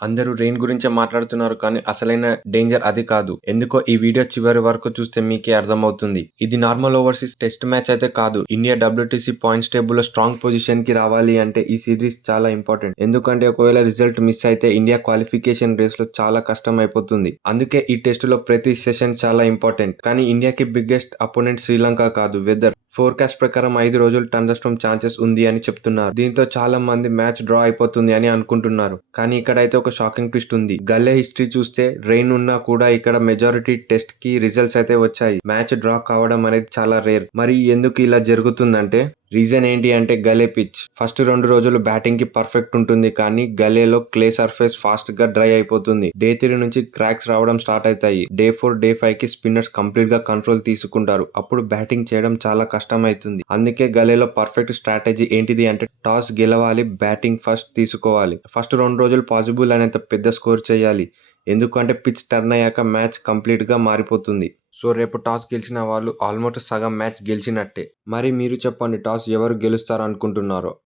అందరూ రెయిన్ గురించే మాట్లాడుతున్నారు కానీ అసలైన డేంజర్ అది కాదు. ఎందుకో ఈ వీడియో చివరి వరకు చూస్తే మీకే అర్థమవుతుంది. ఇది నార్మల్ ఓవర్సీస్ టెస్ట్ మ్యాచ్ అయితే కాదు. ఇండియా WTC పాయింట్స్ టేబుల్ లో స్ట్రాంగ్ పొజిషన్ కి రావాలి అంటే ఈ సిరీస్ చాలా ఇంపార్టెంట్. ఎందుకంటే ఒకవేళ రిజల్ట్ మిస్ అయితే ఇండియా క్వాలిఫికేషన్ రేస్ లో చాలా కష్టం అయిపోతుంది. అందుకే ఈ టెస్ట్ లో ప్రతి సెషన్ చాలా ఇంపార్టెంట్. కానీ ఇండియాకి బిగ్గెస్ట్ అపోనెంట్ శ్రీలంక కాదు, వెదర్. ఫోర్కాస్ట్ ప్రకారం 5 రోజులు థండర్స్టార్మ్ ఛాన్సెస్ ఉంది అని చెప్తున్నారు. దీంతో చాలా మంది మ్యాచ్ డ్రా అయిపోతుంది అని అనుకుంటున్నారు. కానీ ఇక్కడైతే ఒక షాకింగ్ ట్విస్ట్ ఉంది. గల్లే హిస్టరీ చూస్తే రెయిన్ ఉన్నా కూడా ఇక్కడ మెజారిటీ టెస్ట్ కి రిజల్ట్స్ అయితే వచ్చాయి. మ్యాచ్ డ్రా కావడం అనేది చాలా రేర్. మరి ఎందుకు ఇలా జరుగుతుందంటే రీజన్ ఏంటి అంటే గలే పిచ్. ఫస్ట్ 2 రోజులు బ్యాటింగ్ కి పర్ఫెక్ట్ ఉంటుంది కానీ గలేలో క్లే సర్ఫేస్ ఫాస్ట్ గా డ్రై అయిపోతుంది. డే 3 నుంచి క్రాక్స్ రావడం స్టార్ట్ అవుతాయి. డే 4, డే 5 కి స్పిన్నర్స్ కంప్లీట్ గా కంట్రోల్ తీసుకుంటారు. అప్పుడు బ్యాటింగ్ చేయడం చాలా కష్టం అవుతుంది. అందుకే గలేలో పర్ఫెక్ట్ స్ట్రాటజీ ఏంటిది అంటే టాస్ గెలవాలి, బ్యాటింగ్ ఫస్ట్ తీసుకోవాలి. ఫస్ట్ 2 రోజులు పాసిబుల్ అయినంత పెద్ద స్కోర్ చేయాలి. ఎందుకంటే పిచ్ టర్న్ అయ్యాక మ్యాచ్ కంప్లీట్ గా మారిపోతుంది. సో రేపు టాస్ గెలిచిన వాళ్ళు ఆల్మోస్ట్ సగం మ్యాచ్ గెలిచినట్టే. మరి మీరు చెప్పండి, టాస్ ఎవరు గెలుస్తారు అనుకుంటున్నారో.